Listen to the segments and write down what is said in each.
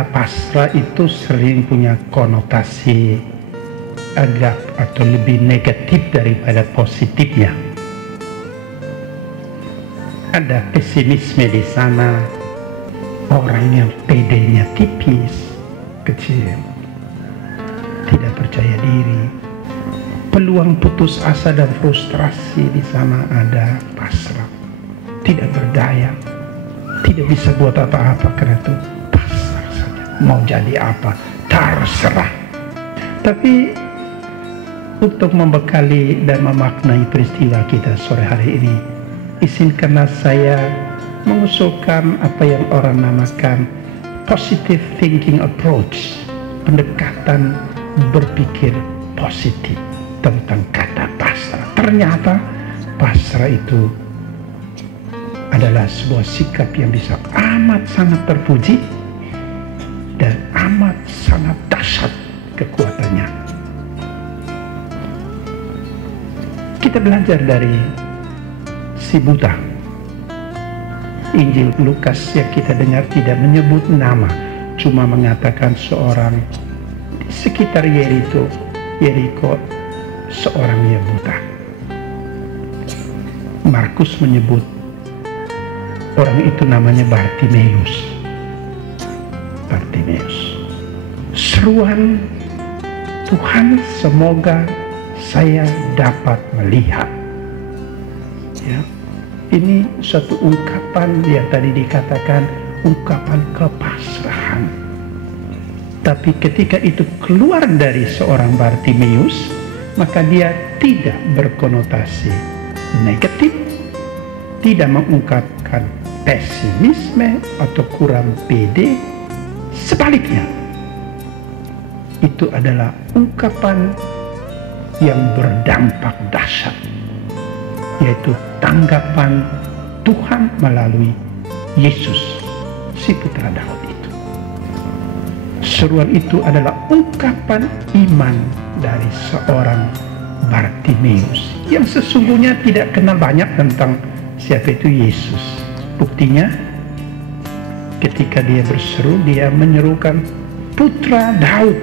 kata pasrah itu sering punya konotasi agak atau lebih negatif daripada positifnya. Ada pesimisme di sana, orang yang pedenya tipis, kecil, tidak percaya diri, peluang putus asa dan frustrasi di sana ada, pasrah, tidak berdaya, tidak bisa buat apa-apa karena itu pasrah saja, mau jadi apa terserah. Tapi untuk membekali dan memaknai peristiwa kita sore hari ini, izinkanlah saya mengusulkan apa yang orang namakan positive thinking approach, pendekatan berpikir positif tentang kata pasrah. Ternyata pasrah itu adalah sebuah sikap yang bisa amat sangat terpuji dan amat sangat dahsyat kekuatannya. Kita belajar dari si buta. Injil Lukas yang kita dengar tidak menyebut nama, cuma mengatakan seorang di sekitar Yeriko, seorang yang buta. Markus menyebut orang itu namanya Bartimeus. Seruan Tuhan, semoga saya dapat melihat. Ya, ini suatu ungkapan yang tadi dikatakan ungkapan kepasrahan. Tapi ketika itu keluar dari seorang Bartimeus, maka dia tidak berkonotasi negatif, tidak mengungkapkan pesimisme atau kurang pede. Sebaliknya, itu adalah ungkapan yang berdampak dahsyat, yaitu tanggapan Tuhan melalui Yesus, si putra Daud itu. Seruan itu adalah ungkapan iman dari seorang Bartimeus yang sesungguhnya tidak kenal banyak tentang siapa itu Yesus. Buktinya, ketika dia berseru, dia menyerukan putra Daud.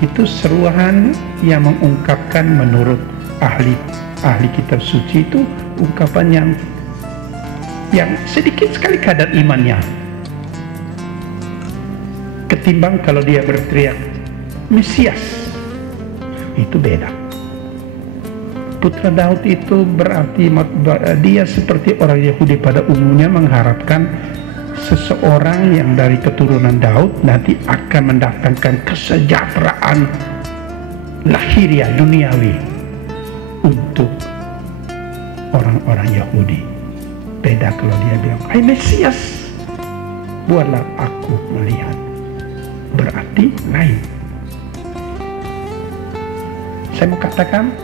Itu seruan yang mengungkapkan menurut ahli kitab suci itu ungkapan yang sedikit sekali kadar imannya, ketimbang kalau dia berteriak Mesias. Itu beda. Putra Daud itu berarti dia seperti orang Yahudi pada umumnya mengharapkan seseorang yang dari keturunan Daud nanti akan mendatangkan kesejahteraan lahiriah duniawi untuk orang-orang Yahudi. Beda kalau dia bilang, "Hai Mesias, buatlah aku melihat." Berarti lain. Saya mau katakan,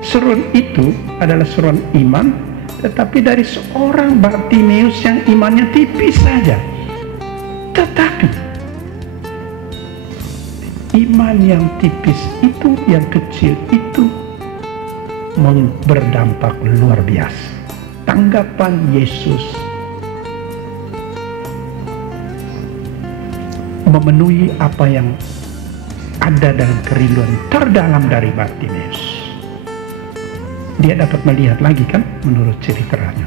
seruan itu adalah seruan iman, tetapi dari seorang Bartimeus yang imannya tipis saja. Tetapi iman yang tipis itu, yang kecil itu berdampak luar biasa. Tanggapan Yesus memenuhi apa yang ada dalam kerinduan terdalam dari Bartimeus. Dia dapat melihat lagi kan menurut ceritanya.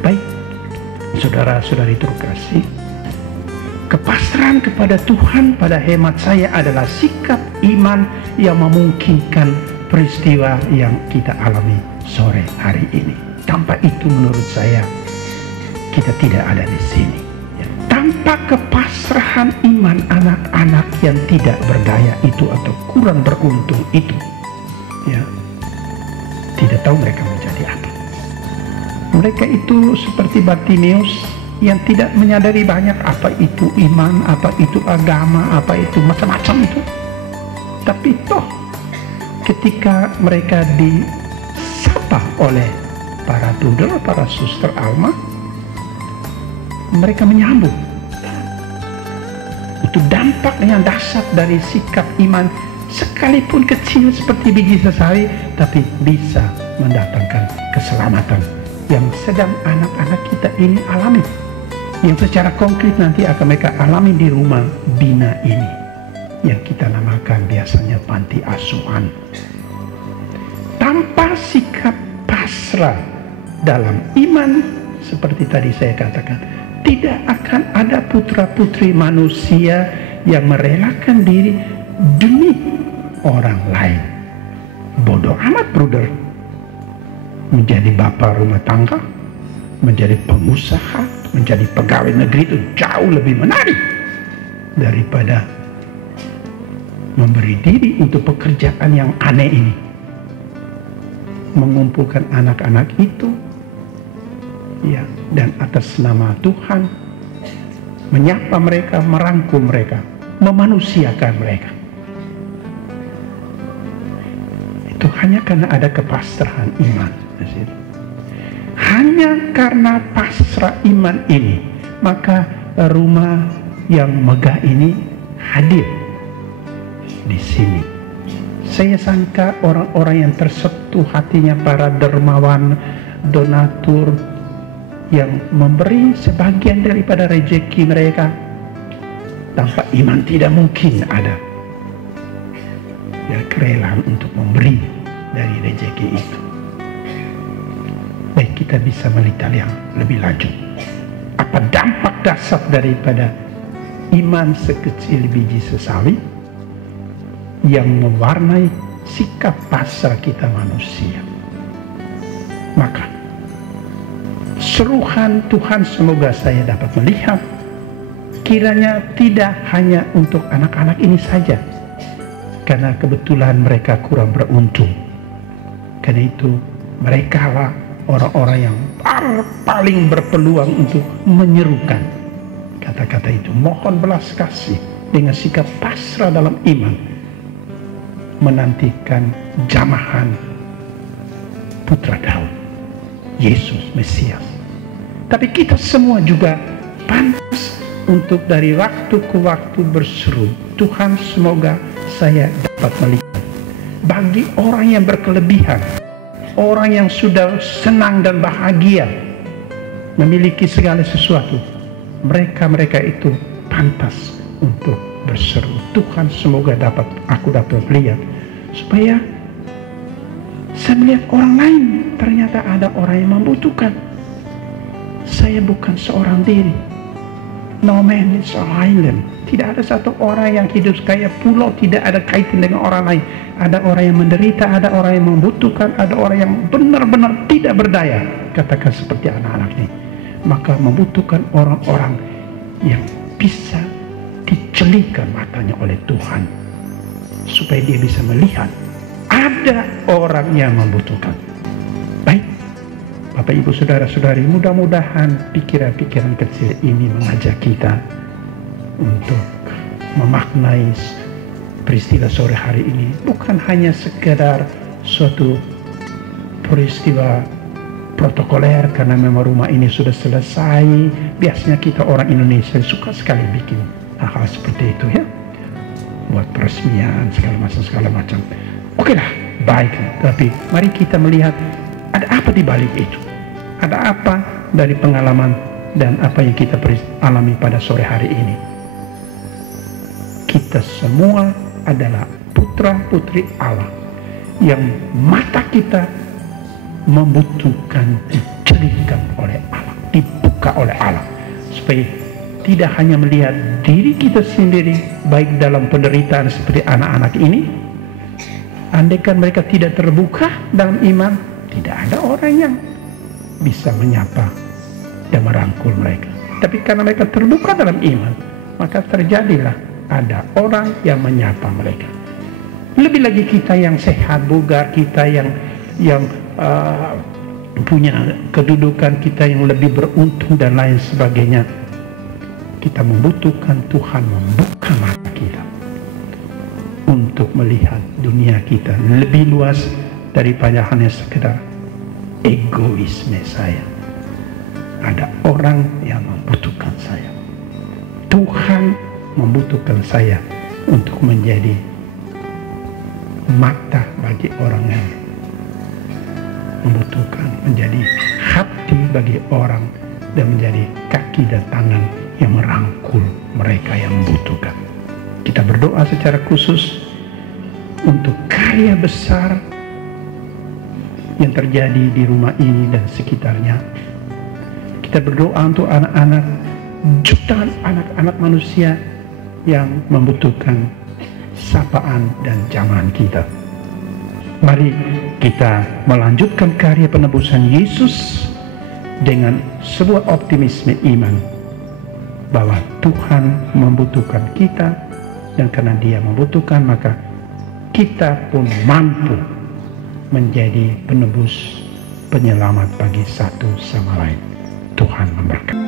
Baik, saudara-saudari terkasih, kepasrahan kepada Tuhan pada hemat saya adalah sikap iman yang memungkinkan peristiwa yang kita alami sore hari ini. Tanpa itu menurut saya kita tidak ada di sini. Tanpa kepasrahan iman anak-anak yang tidak berdaya itu atau kurang beruntung itu, ya, tidak tahu mereka menjadi apa. Mereka itu seperti Bartimeus yang tidak menyadari banyak apa itu iman, apa itu agama, apa itu macam-macam itu. Tapi toh ketika mereka disapa oleh para bruder, para suster Alma, mereka menyambut. Itu dampak yang dahsyat dari sikap iman, sekalipun kecil seperti biji sesawi, tapi bisa mendatangkan keselamatan yang sedang anak-anak kita ini alami. yang secara konkret nanti akan mereka alami di rumah bina ini, yang kita namakan biasanya panti asuhan. Tanpa sikap pasrah dalam iman, seperti tadi saya katakan, tidak akan ada putra-putri manusia yang merelakan diri demi orang lain. Bodoh amat, brother. Menjadi bapak rumah tangga, menjadi pengusaha, menjadi pegawai negeri itu jauh lebih menarik daripada memberi diri untuk pekerjaan yang aneh ini. Mengumpulkan anak-anak itu, ya, dan atas nama Tuhan menyapa mereka, merangkum mereka, memanusiakan mereka. Itu hanya karena ada kepasrahan iman. Hanya karena pasrah iman ini, maka rumah yang megah ini hadir di sini. Saya sangka orang-orang yang tersentuh hatinya, para dermawan, donatur, yang memberi sebagian daripada rezeki mereka. Tanpa iman tidak mungkin ada ya kerelaan untuk memberi dari rezeki itu. Baik, kita bisa melihat yang lebih lanjut. Apa dampak dasar daripada iman sekecil biji sesawi yang mewarnai sikap pasrah kita manusia? Maka seruhan Tuhan semoga saya dapat melihat, kiranya tidak hanya untuk anak-anak ini saja, karena kebetulan mereka kurang beruntung. Karena itu mereka lah orang-orang yang paling berpeluang untuk menyerukan kata-kata itu. Mohon belas kasih dengan sikap pasrah dalam iman, menantikan jamahan Putra Daud, Yesus Mesias. Tapi kita semua juga pantas untuk dari waktu ke waktu berseru, Tuhan semoga saya dapat melihat. Bagi orang yang berkelebihan, orang yang sudah senang dan bahagia, memiliki segala sesuatu, mereka itu pantas untuk berseru, Tuhan semoga aku dapat melihat, supaya saya melihat orang lain, ternyata ada orang yang membutuhkan. Saya bukan seorang diri. No man is an island. Tidak ada satu orang yang hidup kayak pulau, tidak ada kaitan dengan orang lain. Ada orang yang menderita, ada orang yang membutuhkan, ada orang yang benar-benar tidak berdaya. Katakan seperti anak-anak ini. Maka membutuhkan orang-orang yang bisa dicelikan matanya oleh Tuhan, supaya dia bisa melihat ada orang yang membutuhkan. Baik, Bapak Ibu Saudara-saudari, mudah-mudahan pikiran-pikiran kecil ini mengajak kita untuk memaknai peristiwa sore hari ini bukan hanya sekedar suatu peristiwa protokoler karena memang rumah ini sudah selesai. Biasanya kita orang Indonesia suka sekali bikin hal-hal seperti itu, ya, buat peresmian segala macam. Oke lah, baik. Tapi mari kita melihat ada apa di balik itu. Ada apa dari pengalaman dan apa yang kita alami pada sore hari ini. Kita semua adalah putra-putri Allah yang mata kita membutuhkan dicelikan oleh Allah, dibuka oleh Allah, supaya tidak hanya melihat diri kita sendiri baik dalam penderitaan seperti anak-anak ini. Andaikan mereka tidak terbuka dalam iman, tidak ada orang yang bisa menyapa dan merangkul mereka. Tapi karena mereka terbuka dalam iman, maka terjadilah ada orang yang menyapa mereka. Lebih lagi kita yang sehat, bugar, kita yang punya kedudukan, kita yang lebih beruntung dan lain sebagainya, kita membutuhkan Tuhan membuka mata kita untuk melihat dunia kita lebih luas daripada hanya sekedar egoisme saya. Ada orang yang membutuhkan saya. Tuhan membutuhkan saya untuk menjadi mata bagi orang yang membutuhkan, menjadi hati bagi orang dan menjadi kaki dan tangan yang merangkul mereka yang membutuhkan. Kita berdoa secara khusus untuk karya besar yang terjadi di rumah ini dan sekitarnya. Kita berdoa untuk anak-anak, jutaan anak-anak manusia yang membutuhkan sapaan dan jamahan kita. Mari kita melanjutkan karya penebusan Yesus dengan sebuah optimisme iman bahwa Tuhan membutuhkan kita, dan karena Dia membutuhkan maka kita pun mampu menjadi penebus, penyelamat bagi satu sama lain. Tuhan memberkati.